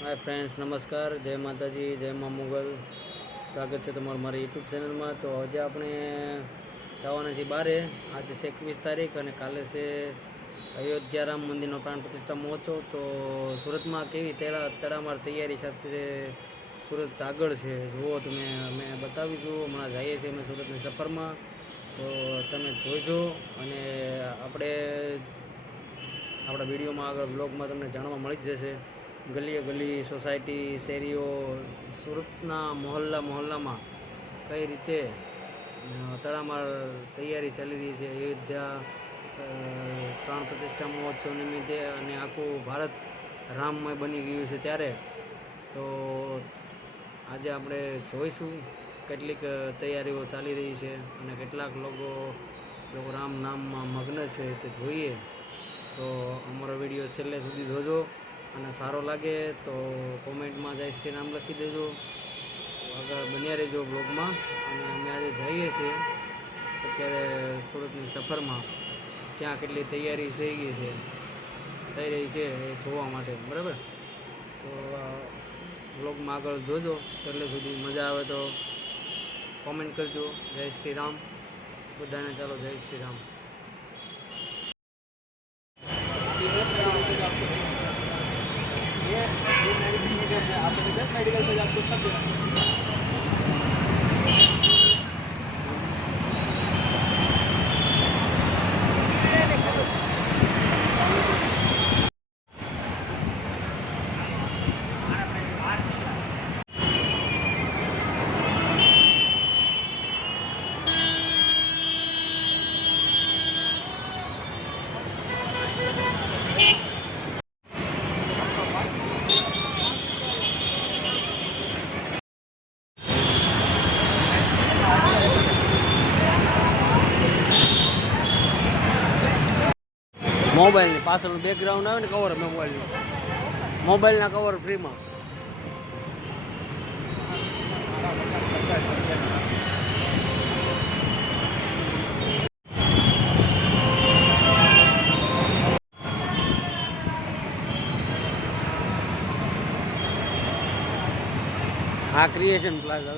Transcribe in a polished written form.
Hi friends, नमस्कार। जय माताजी, जय माँ मुगल। स्वागत है તમારું મારી યુટ્યુબ ચેનલમાં। તો આજે આપણે જવાના છીએ બારે। આજે છે 21 તારીખ અને કાલે છે અયોધ્યા રામ મંદિરનો પ્રાણ પ્રતિષ્ઠા મહોત્સવ। તો સુરતમાં કેવી તડામાર તૈયારી સાથે સુરત આગળ છે, જુઓ તમે। અમે બતાવીશું, હમણાં જઈએ છીએ અમે સુરતની સફરમાં, તો તમે જોઈજો। અને આપણા વિડીયોમાં આગળ બ્લોગમાં તમને જાણવા મળી જ જશે। ગલીએ ગલી, સોસાયટી, શેરીઓ, સુરતના મહોલ્લામાં કઈ રીતે તડામાર તૈયારી ચાલી રહી છે અયોધ્યા પ્રાણ પ્રતિષ્ઠા મહોત્સવ નિમિત્તે, અને આખું ભારત રામમય બની ગયું છે ત્યારે। તો આજે આપણે જોઈશું કેટલીક તૈયારીઓ ચાલી રહી છે અને કેટલાક લોકો રામ નામમાં મગ્ન છે, તે જોઈએ। તો અમારો વિડીયો છેલ્લે સુધી જોજો, અને સારો લાગે તો કોમેન્ટમાં જય શ્રી રામ લખી દેજો। આગળ બન્યા રહેજો બ્લોગમાં। અને અમે આજે જઈએ છીએ અત્યારે સુરતની સફરમાં, ક્યાં કેટલી તૈયારી થઈ રહી છે એ જોવા માટે, બરાબર। તો બ્લોગમાં આગળ જોજો છેલ્લે સુધી। મજા આવે તો કોમેન્ટ કરજો। જય શ્રી રામ બધાને। ચાલો, જય શ્રી રામ। मेडिकल पे आपको सब મોબાઈલની પાછળનું બેકગ્રાઉન્ડ આવે ને, કવર મોબાઈલના કવર ફ્રીમાં। આ ક્રિએશન પ્લાઝા